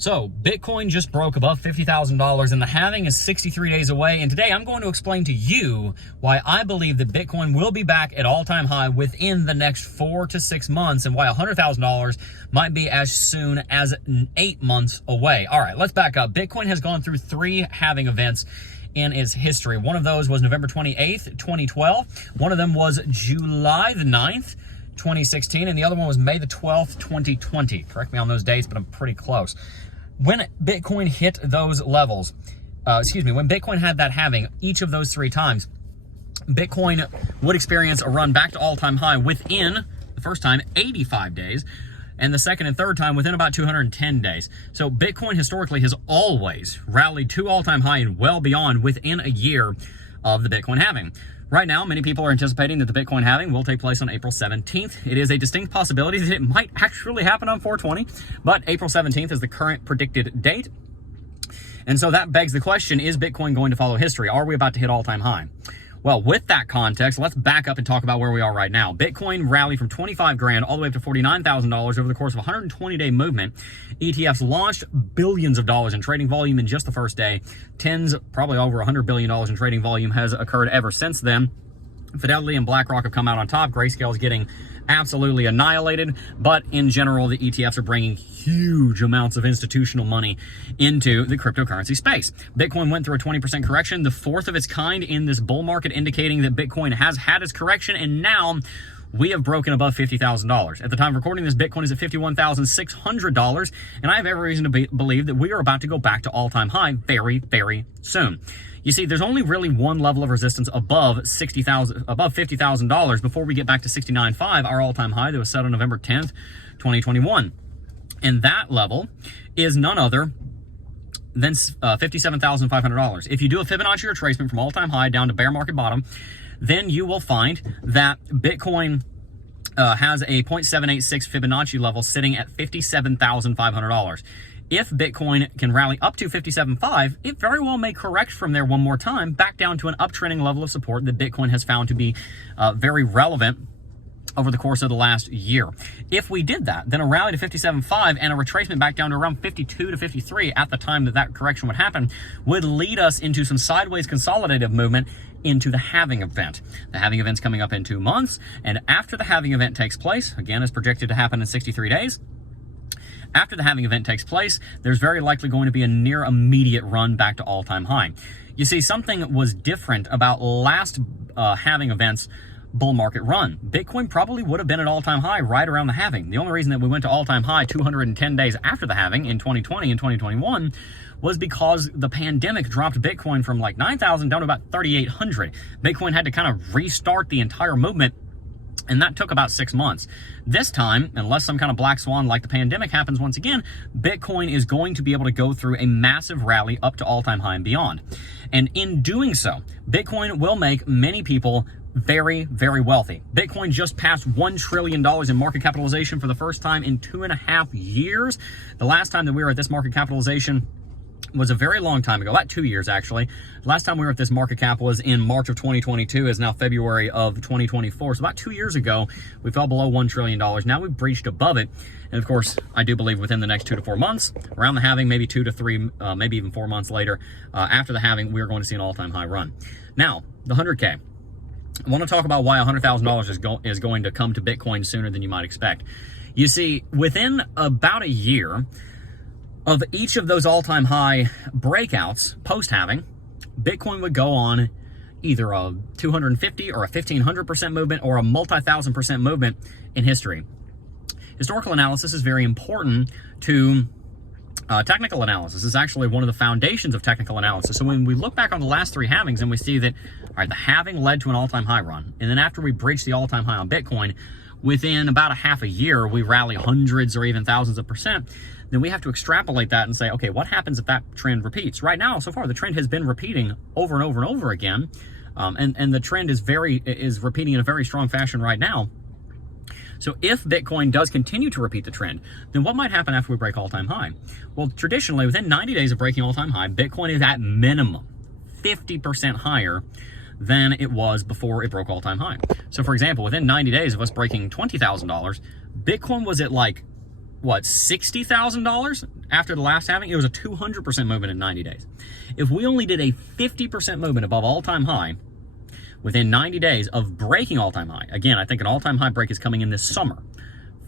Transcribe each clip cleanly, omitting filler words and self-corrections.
So Bitcoin just broke above $50,000 and the halving is 63 days away. And today I'm going to explain to you why I believe that Bitcoin will be back at all-time high within the next 4 to 6 months and why $100,000 might be as soon as 8 months away. All right, let's back up. Bitcoin has gone through 3 halving events in its history. One of those was November 28th, 2012. One of them was July the 9th, 2016. And the other one was May the 12th, 2020. Correct me on those dates, but I'm pretty close. When Bitcoin hit those levels, when Bitcoin had that halving, each of those 3 times, Bitcoin would experience a run back to all-time high within, the first time, 85 days, and the second and third time within about 210 days. So Bitcoin historically has always rallied to all-time high and well beyond within a year of the Bitcoin halving. Right now, many people are anticipating that the Bitcoin halving will take place on April 17th. It is a distinct possibility that it might actually happen on 420, but April 17th is the current predicted date. And so that begs the question, is Bitcoin going to follow history? Are we about to hit all-time high? Well, with that context, let's back up and talk about where we are right now. Bitcoin rallied from 25 grand all the way up to $49,000 over the course of a 120-day movement. ETFs launched billions of dollars in trading volume in just the first day. Probably over $100 billion in trading volume has occurred ever since then. Fidelity and BlackRock have come out on top. Grayscale is getting absolutely annihilated, but in general, the ETFs are bringing huge amounts of institutional money into the cryptocurrency space. Bitcoin went through a 20% correction, the 4th of its kind in this bull market, indicating that Bitcoin has had its correction, and now we have broken above $50,000. At the time of recording this, Bitcoin is at $51,600, and I have every reason to believe that we are about to go back to all-time high very, very soon. You see, there's only really one level of resistance above $50,000 before we get back to 69.5, our all-time high that was set on November 10th, 2021. And that level is none other than $57,500. If you do a Fibonacci retracement from all-time high down to bear market bottom, then you will find that Bitcoin has a 0.786 Fibonacci level sitting at $57,500. If Bitcoin can rally up to 57.5, it very well may correct from there one more time back down to an uptrending level of support that Bitcoin has found to be very relevant over the course of the last year. If we did that, then a rally to 57.5 and a retracement back down to around 52 to 53 at the time that correction would happen would lead us into some sideways consolidative movement into the halving event. The halving event's coming up in 2 months, and after the halving event takes place, again, is projected to happen in 63 days, after the halving event takes place, there's very likely going to be a near immediate run back to all-time high. You see, something was different about last halving event's bull market run. Bitcoin probably would have been at all-time high right around the halving. The only reason that we went to all-time high 210 days after the halving in 2020 and 2021 was because the pandemic dropped Bitcoin from like 9,000 down to about 3,800. Bitcoin had to kind of restart the entire movement, and that took about 6 months. This time, unless some kind of black swan like the pandemic happens once again, Bitcoin is going to be able to go through a massive rally up to all-time high and beyond. And in doing so, Bitcoin will make many people very, very wealthy. Bitcoin just passed $1 trillion in market capitalization for the first time in 2.5 years. The last time that we were at this market capitalization was a very long time ago, about 2 years actually. Last time we were at this market cap was in March of 2022, is now February of 2024. So about 2 years ago, we fell below $1 trillion. Now we've breached above it. And of course, I do believe within the next 2 to 4 months, around the halving, maybe 2 to 3, maybe even 4 months later, after the halving, we're going to see an all-time high run. Now, the 100K. I want to talk about why $100,000 is going to come to Bitcoin sooner than you might expect. You see, within about a year of each of those all-time high breakouts post-halving, Bitcoin would go on either a 250 or a 1,500% movement or a multi-thousand% movement in history. Historical analysis is very important to technical analysis. Is actually one of the foundations of technical analysis. So when we look back on the last 3 halvings and we see that, all right, the halving led to an all-time high run, and then after we breached the all-time high on Bitcoin, within about a half a year, we rally hundreds or even thousands of percent, then we have to extrapolate that and say, okay, what happens if that trend repeats? Right now, so far, the trend has been repeating over and over and over again, and the trend is repeating in a very strong fashion right now. So if Bitcoin does continue to repeat the trend, then what might happen after we break all-time high? Well, traditionally, within 90 days of breaking all-time high, Bitcoin is at minimum 50% higher than it was before it broke all-time high. So for example, within 90 days of us breaking $20,000, Bitcoin was at like what, $60,000 after the last halving? It was a 200% movement in 90 days. If we only did a 50% movement above all-time high within 90 days of breaking all-time high, again, I think an all-time high break is coming in this summer.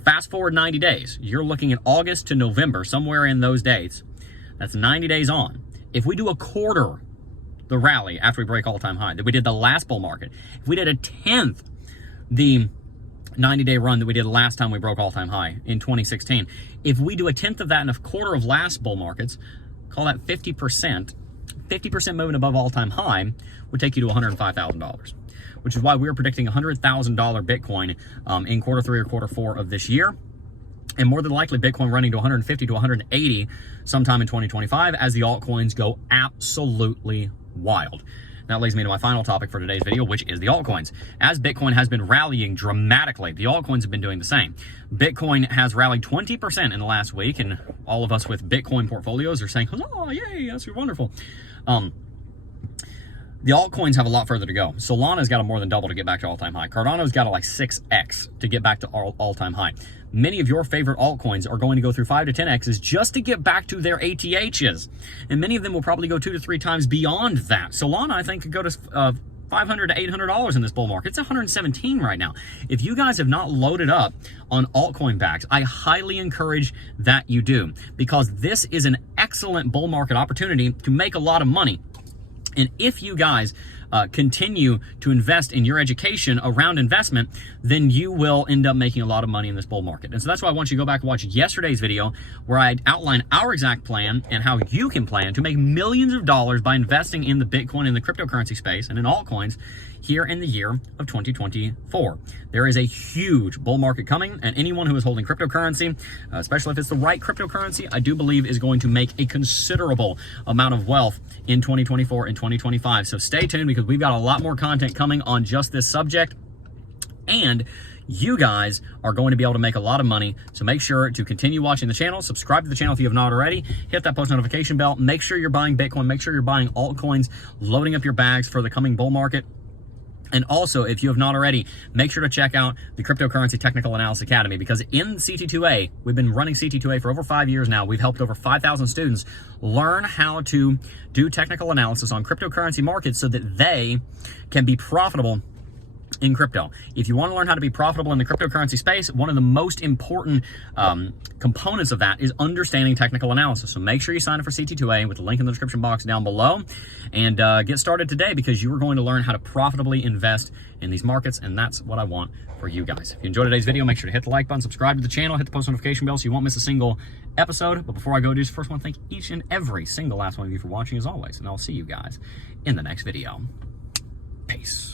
Fast forward 90 days, you're looking at August to November, somewhere in those dates. That's 90 days on. If we do a quarter the rally after we break all-time high that we did the last bull market, if we did a 10th the 90-day run that we did last time we broke all-time high in 2016, if we do a 10th of that and a quarter of last bull markets, call that 50%. 50% movement above all-time high would take you to $105,000, which is why we're predicting $100,000 Bitcoin in quarter 3 or quarter 4 of this year. And more than likely, Bitcoin running to 150 to 180 sometime in 2025 as the altcoins go absolutely wild. That leads me to my final topic for today's video, which is the altcoins. As Bitcoin has been rallying dramatically, the altcoins have been doing the same. Bitcoin has rallied 20% in the last week, and all of us with Bitcoin portfolios are saying, oh, yay, that's wonderful. The altcoins have a lot further to go. Solana's got to more than double to get back to all-time high. Cardano's got to like 6x to get back to all-time high. Many of your favorite altcoins are going to go through 5 to 10x's just to get back to their ATHs. And many of them will probably go 2 to 3 times beyond that. Solana, I think, could go to $500 to $800 in this bull market. It's 117 right now. If you guys have not loaded up on altcoin backs, I highly encourage that you do, because this is an excellent bull market opportunity to make a lot of money. And if you guys continue to invest in your education around investment, then you will end up making a lot of money in this bull market. And so that's why I want you to go back and watch yesterday's video where I outline our exact plan and how you can plan to make millions of dollars by investing in the Bitcoin and the cryptocurrency space and in altcoins here in the year of 2024. There is a huge bull market coming, and anyone who is holding cryptocurrency, especially if it's the right cryptocurrency, I do believe is going to make a considerable amount of wealth in 2024 and 2025. So stay tuned, because we've got a lot more content coming on just this subject, and you guys are going to be able to make a lot of money. So make sure to continue watching the channel, subscribe to the channel if you have not already, hit that post notification bell, make sure you're buying Bitcoin, make sure you're buying altcoins, loading up your bags for the coming bull market. And also, if you have not already, make sure to check out the Cryptocurrency Technical Analysis Academy, because in CT2A, we've been running CT2A for over 5 years now. We've helped over 5,000 students learn how to do technical analysis on cryptocurrency markets so that they can be profitable in crypto. If you want to learn how to be profitable in the cryptocurrency space, one of the most important components of that is understanding technical analysis. So make sure you sign up for CT2A with the link in the description box down below, and get started today, because you are going to learn how to profitably invest in these markets, and that's what I want for you guys. If you enjoyed today's video, make sure to hit the like button, subscribe to the channel, hit the post notification bell so you won't miss a single episode. But before I go, just first want to thank each and every single last one of you for watching as always, and I'll see you guys in the next video. Peace.